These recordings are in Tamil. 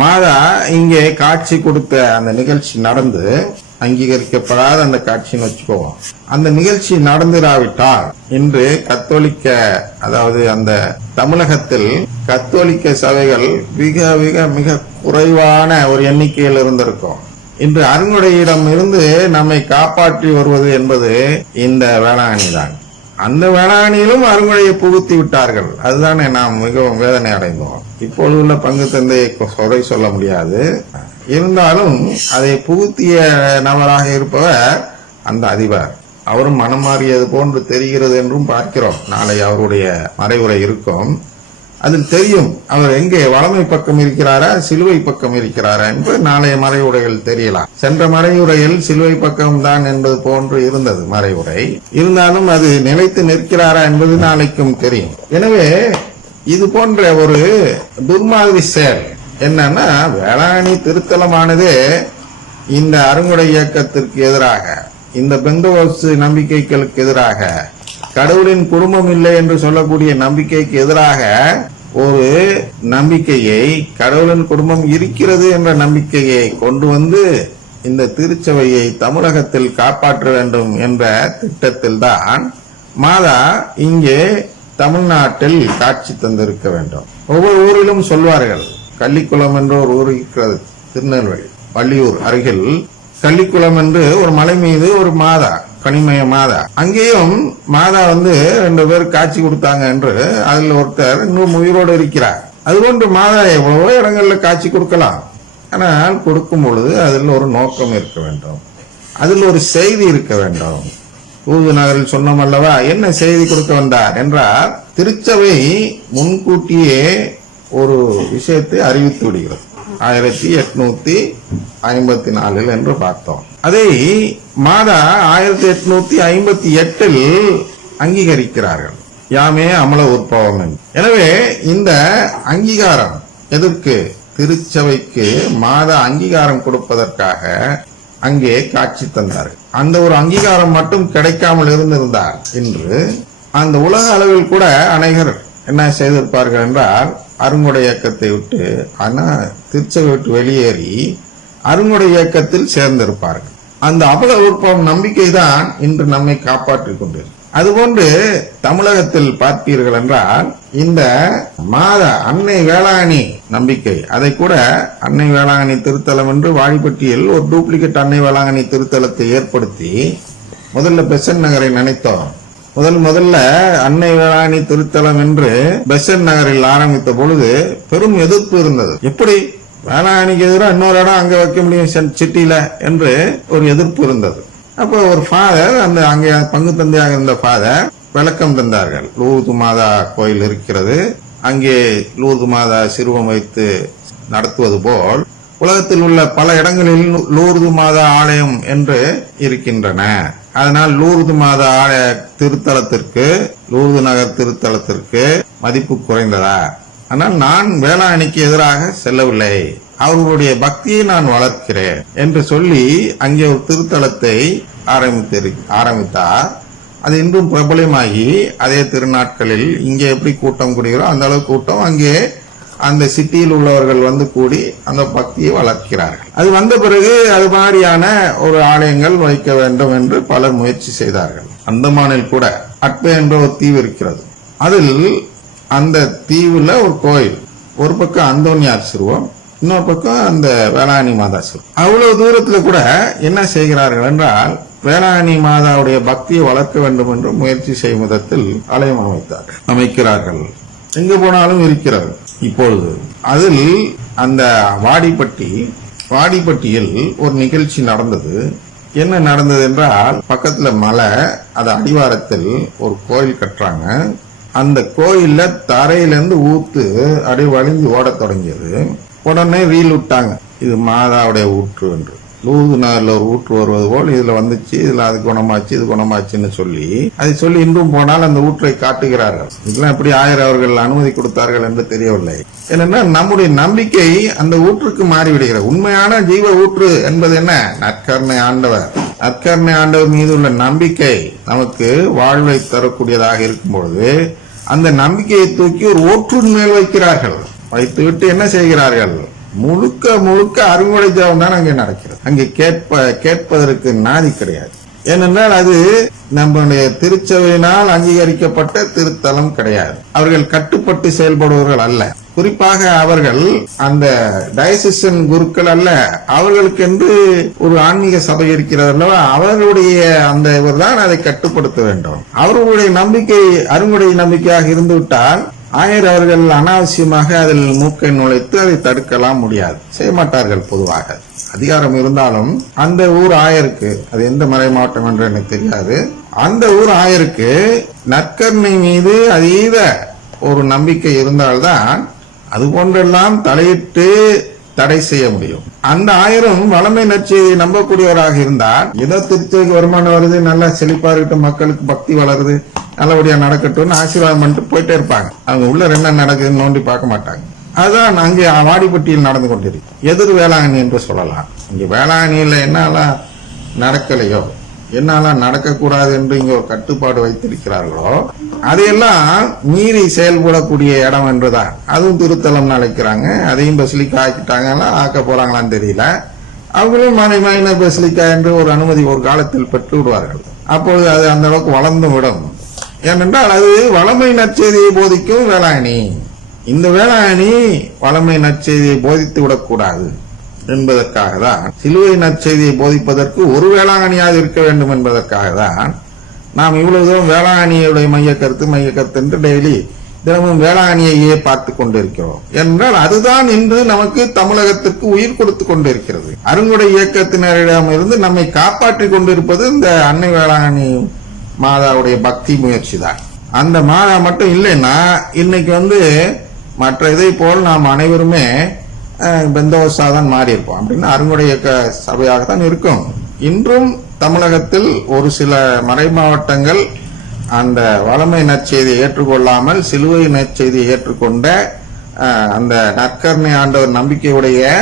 மாதா இங்கே காட்சி கொடுத்த அந்த நிகழ்ச்சி நடந்து அங்கீகரிக்கப்படாத அந்த காட்சின்னு வச்சுக்குவோம். அந்த நிகழ்ச்சி நடந்திராவிட்டால் இன்று கத்தோலிக்க, அதாவது அந்த தமிழகத்தில் கத்தோலிக்க சபைகள் மிக மிக மிக குறைவான ஒரு எண்ணிக்கையில் இருந்திருக்கும். இன்று அருங்குடையிடம் இருந்து நம்மை காப்பாற்றி வருவது என்பது இந்த வேளாங்கண்ணி தான். அந்த வேளாங்கண்ணியிலும் அருங்குடையை புகுத்தி விட்டார்கள். அதுதானே நாம் மிகவும் வேதனை அடைந்தோம். இப்பொழுது உள்ள பங்கு தந்தையை குறை சொல்ல முடியாது. இருந்தாலும் அதை புகுத்திய நபராக இருப்பவர் அந்த அதிபர். அவரும் மனம் மாறியது போன்று தெரிகிறது என்றும் பார்க்கிறோம். நாளை அவருடைய மறைவுரை இருக்கும். அதில் தெரியும் அவர் எங்கே வலமை பக்கம் இருக்கிறாரா சிலுவை பக்கம் இருக்கிறாரா என்பது நாளைய மறைவுரைகள் தெரியலாம். சென்ற மறைவுரையில் சிலுவை பக்கம் தான் என்பது போன்று இருந்தது மறைவுரை. இருந்தாலும் அது நிலைத்து நிற்கிறாரா என்பது நாளைக்கும் தெரியும். எனவே இது போன்ற ஒரு துர்மாதிரி செயல் என்னன்னா, வேளாங்கண்ணி திருத்தலமானது இந்த அருங்குடை இயக்கத்திற்கு எதிராக, இந்த பெந்தகோஸ்து நம்பிக்கைகளுக்கு எதிராக, கடவுளின் குடும்பம் இல்லை என்று சொல்லக்கூடிய நம்பிக்கைக்கு எதிராக ஒரு நம்பிக்கையை, கடவுளின் குடும்பம் இருக்கிறது என்ற நம்பிக்கையை கொண்டு வந்து இந்த திருச்சபையை தமிழகத்தில் காப்பாற்ற வேண்டும் என்ற திட்டத்தில் தான் மாதா இங்கே தமிழ்நாட்டில் காட்சி தந்திருக்க வேண்டும். ஒவ்வொரு ஊரிலும் சொல்வார்கள், கள்ளிக்குளம் என்று ஒரு ஊர் இருக்கிறது, திருநெல்வேலி வள்ளியூர் அருகில் கள்ளிக்குளம் என்று ஒரு மலை மீது ஒரு மாதா, கனிமய மாதா, அங்கேயும் மாதா 2 பேர் காட்சி கொடுத்தாங்க என்று அதில் ஒருத்தர் இன்னும் உயிரோடு இருக்கிறார். அதுபோன்று மாதா எவ்வளவோ இடங்கள்ல காட்சி கொடுக்கலாம். ஆனால் கொடுக்கும் பொழுது அதில் ஒரு நோக்கம் இருக்க வேண்டும், அதில் ஒரு செய்தி இருக்க வேண்டும். தூது நகரில் சொன்னோம் அல்லவா, என்ன செய்தி கொடுக்க வந்தார் என்றால், திருச்சபை முன்கூட்டியே ஒரு விஷயத்தை அறிவித்து விடுகிறது 1854 என்று பார்த்தோம். அதை மாதா 1858 அங்கீகரிக்கிறார்கள், யாமே அமல உற்பவம் என்று. எனவே இந்த அங்கீகாரம் எதற்கு? திருச்சபைக்கு மாதா அங்கீகாரம் கொடுப்பதற்காக அங்கே காட்சி தந்தார்கள். அந்த ஒரு அங்கீகாரம் மட்டும் கிடைக்காமல் இருந்திருந்தார் இன்று அந்த உலக அளவில் கூட அநேகர் என்ன செய்திருப்பார்கள் என்றால், அருங்குடை இயக்கத்தை விட்டு, ஆனா திருச்சபை விட்டு வெளியேறி அருங்குடை இயக்கத்தில் சேர்ந்திருப்பார்கள். அந்த அபல உற்பவம் நம்பிக்கை தான் இன்று நம்மை காப்பாற்றிக் கொண்டிருக்கிறது. அதுபோன்று தமிழகத்தில் பார்ப்பீர்கள் என்றால், இந்த மாத அன்னை வேளாங்கண்ணி நம்பிக்கை, அதை கூட அன்னை வேளாங்கண்ணி திருத்தலம் என்று வாடிப்பட்டியில் ஒரு டூப்ளிகேட் அன்னை வேளாங்கண்ணி திருத்தலத்தை ஏற்படுத்தி முதல்ல பெசன்ட் நகரை நினைத்தோம். முதல்ல அன்னை வேளாங்கண்ணி திருத்தலம் என்று பெசன்ட் நகரில் ஆரம்பித்த பொழுது பெரும் எதிர்ப்பு இருந்தது. எப்படி வேளாங்கண்ணிக்கு எதிராக இன்னொரு இடம் அங்க வைக்க முடியும் சிட்டியில என்று ஒரு எதிர்ப்பு இருந்தது. அப்போ ஒரு ஃபாதர், அந்த அங்கே பங்கு தந்தையாக இருந்த ஃபாதர் விளக்கம் தந்தார்கள். லூர்து மாதா கோயில் இருக்கிறது, அங்கே லூர்து மாதா சிறுவம் வைத்து நடத்துவது போல் உலகத்தில் உள்ள பல இடங்களில் லூர்து மாதா ஆலயம் என்று இருக்கின்றன. அதனால் லூர்து மாதா ஆலய திருத்தலத்திற்கு, லூர்து நகர் திருத்தலத்திற்கு மதிப்பு குறைந்ததா? ஆனால் நான் வேளாங்கண்ணிக்கு எதிராக செல்லவில்லை, அவர்களுடைய பக்தியை நான் வளர்க்கிறேன் என்று சொல்லி அங்கே ஒரு திருத்தலத்தை ஆரம்பித்தார். அது இன்றும் பிரபலமாகி அதே திருநாட்களில் இங்கே எப்படி கூட்டம் கூடுகிறோ அந்த அளவு கூட்டம் அங்கே அந்த சிட்டியில் உள்ளவர்கள் கூடி அந்த பக்தியை வளர்க்கிறார்கள். அது வந்த பிறகு அது மாதிரியான ஒரு ஆலயங்கள் வைக்க வேண்டும் என்று பலர் முயற்சி செய்தார்கள். அந்தமானில் கூட அட்பே என்ற ஒரு தீவு இருக்கிறது. அதில் அந்த தீவுல ஒரு கோயில், ஒரு பக்கம் அந்தோனியார் சிறுவம், இன்னொரு பக்கம் அந்த வேளாங்கண்ணி மாதா சிறுவம். அவ்வளவு தூரத்துல கூட என்ன செய்கிறார்கள் என்றால், வேளாங்கண்ணி மாதாவுடைய பக்தியை வளர்க்க வேண்டும் என்று முயற்சி செய்யும் விதத்தில் ஆலயம் அமைக்கிறார்கள். எங்கு போனாலும் இருக்கிறது. இப்பொழுது அதில் அந்த வாடிப்பட்டியில் ஒரு நிகழ்ச்சி நடந்தது. என்ன நடந்தது என்றால், பக்கத்துல மலை, அது அடிவாரத்தில் ஒரு கோயில் கட்டுறாங்க. அந்த கோயில்ல தரையிலிருந்து ஊத்து அப்படியே வழிந்து ஓட தொடங்கியது. உடனே ரீல் விட்டாங்க, இது மாதாவுடைய ஊற்று என்று. லூர்து நகர்ல ஒரு ஊற்று வருவது போல் இதுல வந்துச்சு, இதுல அது குணமாச்சு, இது குணமாச்சுன்னு சொல்லி அதை சொல்லி இன்றும் போனால் அந்த ஊற்றை காட்டுகிறார்கள். இதெல்லாம் எப்படி ஆயர் அவர்கள் அனுமதி கொடுத்தார்கள் என்று தெரியவில்லை. ஏனென்னா நம்முடைய நம்பிக்கை அந்த ஊற்றுக்கு மாறிவிடுகிறது. உண்மையான ஜீவ ஊற்று என்பது என்ன? நற்கருணை ஆண்டவர். நற்கருணை ஆண்டவர் மீது உள்ள நம்பிக்கை நமக்கு வாழ்வை தரக்கூடியதாக இருக்கும் பொழுது அந்த நம்பிக்கையை தூக்கி ஒரு ஊற்றின் மேல் வைக்கிறார்கள். வைத்துவிட்டு என்ன செய்கிறார்கள்? முழுக்க முழுக்க அருங்குடை ஜெபம் தான் அங்கே நடக்கிறது. அங்கே கேட்பதற்கு நாதி கிடையாது. ஏனென்றால் அது நம்முடைய திருச்சபையினால் அங்கீகரிக்கப்பட்ட திருத்தலம் கிடையாது. அவர்கள் கட்டுப்பட்டு செயல்படுவர்கள் அல்ல. குறிப்பாக அவர்கள் அந்த டயசிசன் குருக்கள் அல்ல. அவர்களுக்கென்று ஒரு ஆன்மீக சபை இருக்கிறது அல்லவா, அவர்களுடைய அந்த இவர்தான் அதை கட்டுப்படுத்த வேண்டும். அவர்களுடைய நம்பிக்கை அருங்குடை நம்பிக்கையாக இருந்துவிட்டால் ஆயர் அவர்கள் அனாவசியமாக அதில் மூக்கை நுழைத்து அதை தடுக்கலாம் முடியாது, செய்ய மாட்டார்கள். பொதுவாக அதிகாரம் இருந்தாலும் அந்த ஊர் ஆயருக்கு, அது எந்த மறை மாவட்டம் என்று எனக்கு தெரியாது, அந்த ஊர் ஆயருக்கு நற்கருணை மீது அதீத ஒரு நம்பிக்கை இருந்தால்தான் அது போன்றெல்லாம் தலையிட்டு தடை செய்ய முடியும். அந்த ஆயரும் வளமை நற்செய்தியை நம்பக்கூடியவராக இருந்தால், ஏதோ திருச்சபைக்கு வருமானம் வருது, நல்லா செழிப்பா இருக்கட்டும், மக்களுக்கு பக்தி வளருது, நல்லபடியா நடக்கட்டும்னு ஆசீர்வாதம் பண்ணிட்டு போயிட்டே இருப்பாங்க. அவங்க உள்ள என்ன நடக்குதுன்னு நோண்டி பார்க்க மாட்டாங்க. அதுதான் அங்கே வாடிப்பட்டியில் நடந்து கொண்டிருக்கு. எதிர் வேளாங்கண்ணி என்று சொல்லலாம். இங்க வேளாங்கண்ணியில என்னாலாம் நடக்கலையோ, என்னாலாம் நடக்கக்கூடாது என்று இங்க ஒரு கட்டுப்பாடு வைத்திருக்கிறார்களோ, அதையெல்லாம் மீறி செயல்படக்கூடிய இடம் என்றுதான். அதுவும் திருத்தலம்னு அழைக்கிறாங்க. அதையும் பசிலிக்கா ஆக்கிட்டாங்களா, ஆக்க போறாங்களான்னு தெரியல. அவங்களும் மைனர் பசிலிக்கா என்று ஒரு அனுமதி ஒரு காலத்தில் பெற்று விடுவார்கள். அப்பொழுது அது அந்த அளவுக்கு வளர்ந்து விடும். ஏனென்றால் அது வளமை நற்செய்தியை போதிக்கும் வேளாங்கண்ணி. இந்த வேளாங்கண்ணி வளமை நற்செய்தியை போதித்து விடக்கூடாது என்பதற்காக தான், சிலுவை நற்செய்தியை போதிப்பதற்கு ஒரு வேளாங்கண்ணியாக இருக்க வேண்டும் என்பதற்காக தான் நாம் இவ்வளவு தூரம் வேளாங்கண்ணியுடைய மைய கருத்து என்று டெய்லி தினமும் வேளாங்கண்ணியையே பார்த்து கொண்டிருக்கிறோம். என்றால் அதுதான் இன்று நமக்கு தமிழகத்திற்கு உயிர் கொடுத்து கொண்டிருக்கிறது. அருங்குடை இயக்கத்தினரிடம் இருந்து நம்மை காப்பாற்றிக் கொண்டிருப்பது இந்த அன்னை வேளாங்கண்ணி மாதாவுடைய பக்தி முயற்சி தான். அந்த மாதா மட்டும் இல்லைன்னா இன்னைக்கு மற்ற இதை போல் நாம் அனைவருமே பெந்தோஸ்தா தான் மாறி இருப்போம். அப்படின்னு அருங்குடை இயக்க சபையாகத்தான் இருக்கும். இன்றும் தமிழகத்தில் ஒரு சில மறை மாவட்டங்கள் அந்த வளமை நற்செய்தியை ஏற்றுக்கொள்ளாமல் சிலுவை நற்செய்தியை ஏற்றுக்கொண்ட அந்த நற்கருணை ஆண்டவர் நம்பிக்கையுடைய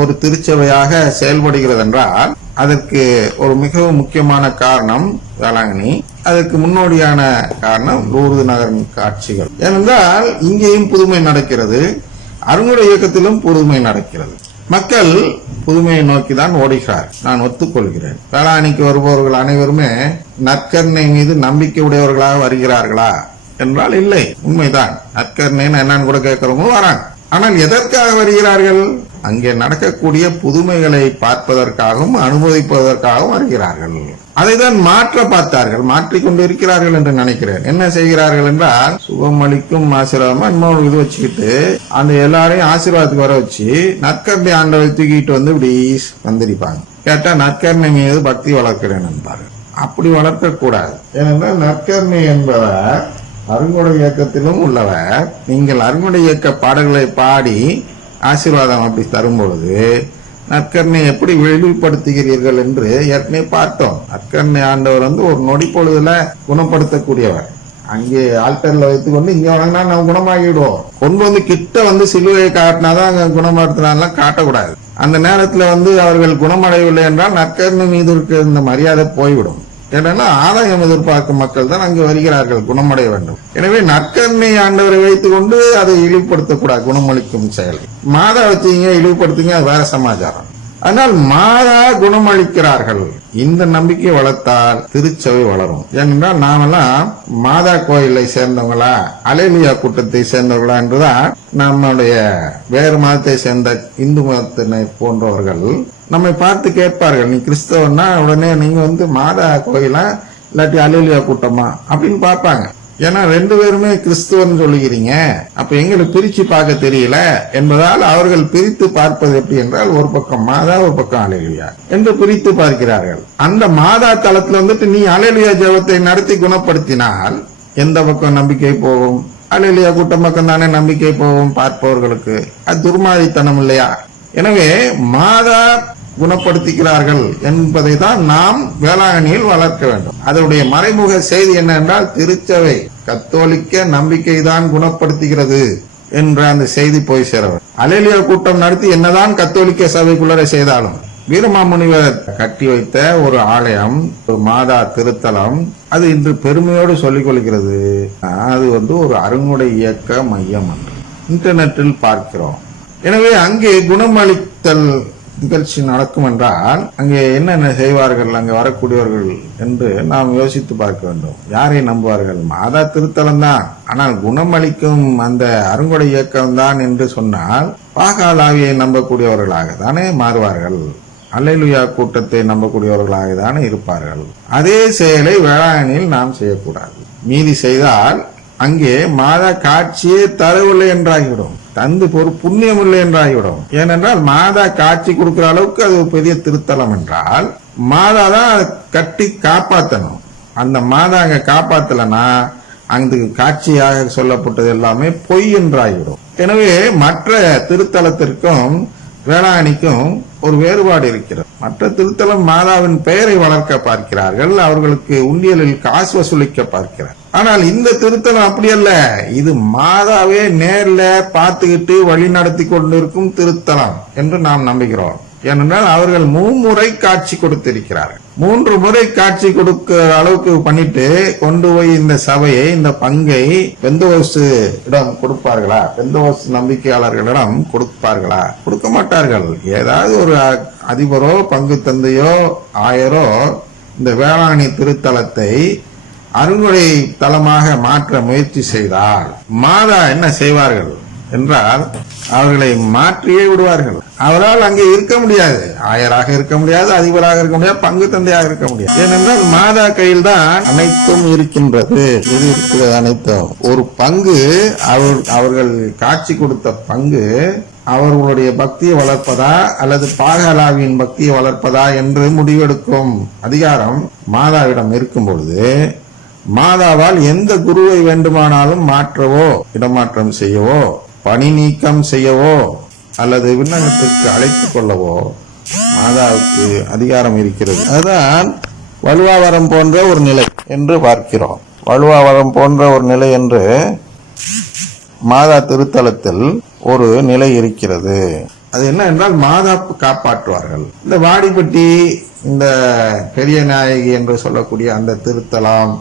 ஒரு திருச்சபையாக செயல்படுகிறது என்றால் அதற்கு ஒரு மிகவும் முக்கியமான காரணம் வேளாங்கண்ணி. அதற்கு முன்னோடியான காரணம் லூர்து நகரின் காட்சிகள். ஏனென்றால் இங்கேயும் புதுமை நடக்கிறது, அருங்குடை இயக்கத்திலும் புதுமை நடக்கிறது. மக்கள் புதுமையை நோக்கிதான் ஓடுகிறார். நான் ஒத்துக்கொள்கிறேன். வேளாங்கண்ணிக்கு வருபவர்கள் அனைவருமே நற்கருணை மீது நம்பிக்கை உடையவர்களாக வருகிறார்களா என்றால் இல்லை, உண்மைதான். நற்கருணைன்னு என்னன்னு கூட கேட்கிறவங்க வராங்க. ஆனால் எதற்காக வருகிறார்கள்? அங்கே நடக்கக்கூடிய புதுமைகளை பார்ப்பதற்காகவும் அனுபவிப்பதற்காகவும் வருகிறார்கள். அதைதான் மாற்ற பார்த்தார்கள், மாற்றிக்கொண்டு இருக்கிறார்கள் என்று நினைக்கிறேன். என்ன செய்கிறார்கள் என்றால், சுகம் அளிக்கும் ஆசீர்வாதமா இன்னொரு இது வச்சுக்கிட்டு அந்த எல்லாரையும் ஆசீர்வாதத்துக்கு வர வச்சு நற்கருணை ஆண்டவரை தூக்கிட்டு இப்படி வந்திருப்பாங்க. கேட்டா நற்கருணை மீது பக்தி வளர்க்கிறேன் என்பார்கள். அப்படி வளர்க்க கூடாது. ஏனென்றால் நற்கருணை என்பவர் அருங்குடை இயக்கத்திலும் உள்ளவர். நீங்கள் அருங்குடை இயக்க பாடல்களை பாடி ஆசீர்வாதம் அப்படி தரும்பொழுது நற்கருணை எப்படி வெளிப்படுத்துகிறீர்கள் என்று ஏற்கனவே பார்த்தோம். நற்கருணை ஆண்டவர் ஒரு நொடி பொழுதுல குணப்படுத்தக்கூடியவர். அங்கே ஆல்டர்ல வைத்துக்கொண்டு இங்க வணங்கினா நம்ம குணமாகிடுவோம். கொண்டு கிட்ட சிலுவையை காட்டினாதான் குணப்படுத்தினாலாம் காட்டக்கூடாது. அந்த நேரத்துல அவர்கள் குணமடையவில்லை என்றால் நற்கருணை மீது இருக்க இந்த மரியாதை போய்விடும். ஏன்னா ஆதாயம் எதிர்பார்க்கும் மக்கள் தான் அங்கு வருகிறார்கள் குணமடைய வேண்டும். எனவே நற்கருணை ஆண்டவரை வைத்துக் கொண்டு அதை இழிவுபடுத்தக்கூடாது. குணமளிக்கும் செயல் மாதா வச்சீங்க, இழிவுபடுத்துங்க, அது வேற சமாச்சாரம். ஆனால் மாதா குணமளிக்கிறார்கள். இந்த நம்பிக்கை வளர்த்தால் திருச்சபை வளரும். ஏனென்றால் நாமெல்லாம் மாதா கோயிலை சேர்ந்தவங்களா, அலேலியா கூட்டத்தை சேர்ந்தவர்களா என்றுதான் நம்முடைய வேறு மதத்தை சேர்ந்த இந்து மதத்தினை போன்றவர்கள் நம்மை பார்த்து கேட்பார்கள். நீ கிறிஸ்தவன்னா உடனே நீங்க மாதா கோயிலா இல்லாட்டி அலேலியா கூட்டமா அப்படின்னு பார்ப்பாங்க. ஏன்னா ரெண்டு பேருமே கிறிஸ்துவன் சொல்லுகிறீங்க, அப்ப எங்களுக்கு பிரிச்சு பார்க்க தெரியல என்பதால் அவர்கள் பிரித்து பார்ப்பது எப்படி என்றால், ஒரு பக்கம் மாதா ஒரு பக்கம் அலேலியா என்று பிரித்து பார்க்கிறார்கள். அந்த மாதா தளத்துல நீ அலேலியா ஜெபத்தை நடத்தி குணப்படுத்தினால் எந்த பக்கம் நம்பிக்கை போகும்? அலேலியா கூட்டம் பக்கம் தானே நம்பிக்கை போகும் பார்ப்பவர்களுக்கு. அது துர்மாதித்தனம் இல்லையா? எனவே மாதா குணப்படுத்துகிறார்கள் என்பதை தான் நாம் வேளாங்கண்ணியில் வளர்க்க வேண்டும். அதனுடைய மறைமுக செய்தி என்ன என்றால், திருச்சபை கத்தோலிக்க நம்பிக்கை தான் குணப்படுத்துகிறது என்ற அந்த செய்தி போய் சேரவர். அலேலியா கூட்டம் நடத்தி என்னதான் கத்தோலிக்க சபைக்குள்ளே செய்தாலும், வீரமாமுனிவர் கட்டி வைத்த ஒரு ஆலயம், ஒரு மாதா திருத்தலம், அது இன்று பெருமையோடு சொல்லிக் கொள்கிறது. அது ஒரு அருங்குடை இயக்க மையம் என்று இன்டர்நெட்டில் பார்க்கிறோம். எனவே அங்கே குணமளித்தல் நிகழ்ச்சி நடக்கும் என்றால் அங்கே என்னென்ன செய்வார்கள் அங்கே வரக்கூடியவர்கள் என்று நாம் யோசித்து பார்க்க வேண்டும். யாரை நம்புவார்கள்? மாதா திருத்தலம் தான், ஆனால் குணமளிக்கும் அந்த அருங்கொடை இயக்கம் தான் என்று சொன்னால் பாகாலாவியை நம்பக்கூடியவர்களாக தானே மாறுவார்கள். அல்லேலூயா கூட்டத்தை நம்பக்கூடியவர்களாக தானே இருப்பார்கள். அதே செயலை வேளாங்கண்ணியில் நாம் செய்யக்கூடாது. மீறி செய்தால் அங்கே மாதா காட்சியே தரவில்லை என்றாகிவிடும், தந்து ஒரு புண்ணியம் இல்லை என்றாகிவிடும். ஏனென்றால் மாதா காட்சி கொடுக்கிற அளவுக்கு அது ஒரு பெரிய திருத்தலம் என்றால் மாதா தான் கட்டி காப்பாற்றணும். அந்த மாதா அங்க காப்பாத்தலனா அங்கு காட்சியாக சொல்லப்பட்டது எல்லாமே பொய் என்றாகிவிடும். எனவே மற்ற திருத்தலத்திற்கும் வேளாங்கண்ணிக்கும் ஒரு வேறுபாடு இருக்கிறது. மற்ற திருத்தலம் மாதாவின் பெயரை வளர்க்க பார்க்கிறார்கள், அவர்களுக்கு உண்டியலில் காசு வசூலிக்க பார்க்கிறார். ஆனால் இந்த திருத்தலம் அப்படி அல்ல, இது மாதாவே நேர்ல பார்த்துக்கிட்டு வழி நடத்தி கொண்டிருக்கும் திருத்தலம் என்று நாம் நம்புகிறோம். ஏனென்றால் அவர்கள் 3 முறை காட்சி கொடுத்திருக்கிறார்கள். 3 முறை காட்சி கொடுக்கிற அளவுக்கு பண்ணிட்டு கொண்டு போய் இந்த சபையை, இந்த பங்கை பெந்தோஸ்து இடம் கொடுப்பார்களா? பெந்தோஸ்து நம்பிக்கையாளர்களிடம் கொடுப்பார்களா? கொடுக்க மாட்டார்கள். ஏதாவது ஒரு அதிபரோ பங்கு தந்தையோ ஆயரோ இந்த வேளாங்கண்ணி திருத்தலத்தை அருங்கொடை தலமாக மாற்ற முயற்சி செய்தால் மாதா என்ன செய்வார்கள் என்றால் அவர்களை மாற்றியே விடுவார்கள். அவரால் அங்கே இருக்க முடியாது, ஆயராக இருக்க முடியாது, அதிபராக இருக்க முடியாது, பங்கு தந்தையாக இருக்க முடியாது. ஏனென்றால் மாதா கையில் தான் அனைத்தும் இருக்கின்றது. இது இருக்கிறது அனைத்தும். ஒரு பங்கு அவர்கள் காட்சி கொடுத்த பங்கு அவர்களுடைய பக்தியை வளர்ப்பதா அல்லது பாகலாவியின் பக்தியை வளர்ப்பதா என்று முடிவெடுக்கும் அதிகாரம் மாதாவிடம் இருக்கும் பொழுது மாதாவால் எந்த குருவை வேண்டுமானாலும் மாற்றவோ, இடமாற்றம் செய்யவோ, பணி நீக்கம் செய்யவோ அல்லது விண்ணகத்திற்கு அழைத்துக் கொள்ளவோ மாதாவுக்கு அதிகாரம் இருக்கிறது. அதுதான் வலுவாவரம் போன்ற ஒரு நிலை என்று பார்க்கிறோம். வலுவாவரம் போன்ற ஒரு நிலை என்று மாதா திருத்தலத்தில் ஒரு நிலை இருக்கிறது. அது என்ன என்றால் மாதா காப்பாற்றுவார்கள். இந்த வாடிப்பட்டி, இந்த பெரிய நாயகி என்று சொல்லக்கூடிய அந்த திருத்தலம்,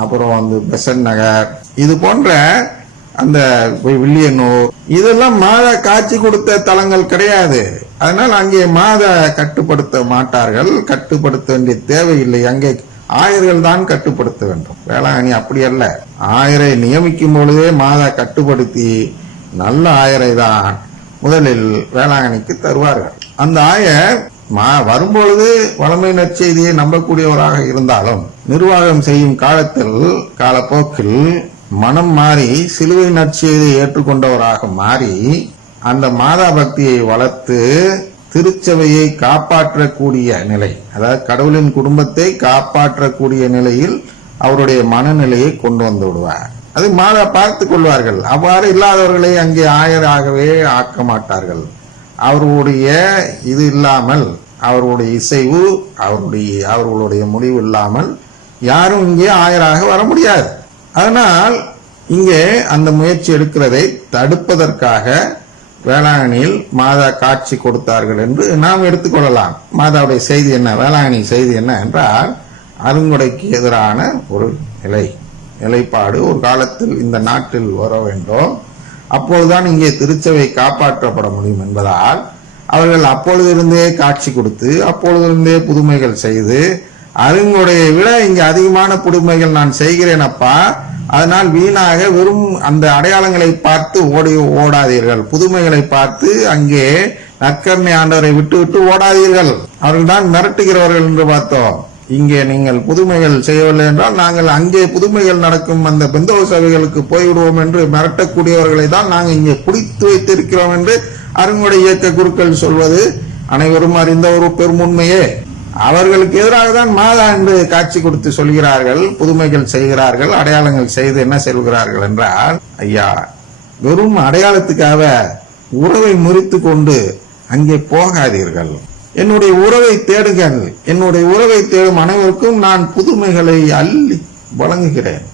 அப்புறம் பெசன் நகர், இது போன்ற அந்த வில்லியனூர், இதெல்லாம் மாதா காட்சி கொடுத்த தலங்கள் கிடையாது. அதனால் அங்கே மாதா கட்டுப்படுத்த மாட்டார்கள், கட்டுப்படுத்த வேண்டிய தேவையில்லை. அங்கே ஆயர்கள் தான் கட்டுப்படுத்த வேண்டும். வேளாங்கண்ணி அப்படி அல்ல. ஆயரை நியமிக்கும் பொழுதே மாதா கட்டுப்படுத்தி நல்ல ஆயரை தான் முதலில் வேளாங்கண்ணிக்கு தருவார்கள். அந்த ஆயர் வரும்பொழுது வளமை நற்செய்தியை நம்பக்கூடியவராக இருந்தாலும் நிர்வாகம் செய்யும் காலப்போக்கில் மனம் மாறி சிலுவை நற்செய்தியை ஏற்றுக்கொண்டவராக மாறி அந்த மாதா பக்தியை வளர்த்து திருச்சபையை காப்பாற்றக்கூடிய நிலை, அதாவது கடவுளின் குடும்பத்தை காப்பாற்றக்கூடிய நிலையில் அவருடைய மனநிலையை கொண்டு வந்து விடுவார். அது மாதா பார்த்துக் கொள்வார்கள். அவ்வாறு இல்லாதவர்களை அங்கே ஆயராகவே ஆக்க மாட்டார்கள். அவர்களுடைய இது இல்லாமல், அவர்களுடைய இசைவு, அவர்களுடைய முடிவு இல்லாமல் யாரும் இங்கே ஆயராக வர முடியாது. அதனால் இங்கே அந்த முயற்சி எடுக்கிறதை தடுப்பதற்காக வேளாங்கண்ணியில் மாதா காட்சி கொடுத்தார்கள் என்று நாம் எடுத்துக்கொள்ளலாம். மாதாவுடைய செய்தி என்ன, வேளாங்கண்ணி செய்தி என்ன என்றால் அருங்கொடைக்கு எதிரான ஒரு நிலைப்பாடு ஒரு காலத்தில் இந்த நாட்டில் வர வேண்டும். அப்பொழுதுதான் இங்கே திருச்சபை காப்பாற்றப்பட முடியும் என்பதால் அவர்கள் அப்பொழுதிருந்தே காட்சி கொடுத்து அப்பொழுதிருந்தே புதுமைகள் செய்து, அருங்கொடையை விட இங்கே அதிகமான புதுமைகள் நான் செய்கிறேன் அப்பா, அதனால் வீணாக வெறும் அந்த அடையாளங்களை பார்த்து ஓடாதீர்கள், புதுமைகளை பார்த்து அங்கே நற்கருணை ஆண்டவரை விட்டு ஓடாதீர்கள். அவர்கள் தான் மிரட்டுகிறவர்கள் என்று பார்த்தோம். இங்கே நீங்கள் புதுமைகள் செய்யவில்லை என்றால் நாங்கள் அங்கே புதுமைகள் நடக்கும் அந்த பெந்தோ சபைகளுக்கு போய்விடுவோம் என்று மிரட்டக்கூடியவர்களை தான் நாங்கள் இங்கே பிடித்து வைத்திருக்கிறோம் என்று அருங்கொடை இயக்க குருக்கள் சொல்வது அனைவரும் அறிந்த ஒரு பெருமுண்மையே. அவர்களுக்கு எதிராக தான் மாதா என்று காட்சி கொடுத்து சொல்கிறார்கள், புதுமைகள் செய்கிறார்கள், அடையாளங்கள் செய்து என்ன சொல்கிறார்கள் என்றால், ஐயா வெறும் அடையாளத்துக்காக உறவை முறித்து கொண்டு அங்கே போகாதீர்கள், என்னுடைய உறவை தேடுங்கள், என்னுடைய உறவை தேடும் அனைவருக்கும் நான் புதுமைகளை அள்ளி வழங்குகிறேன்.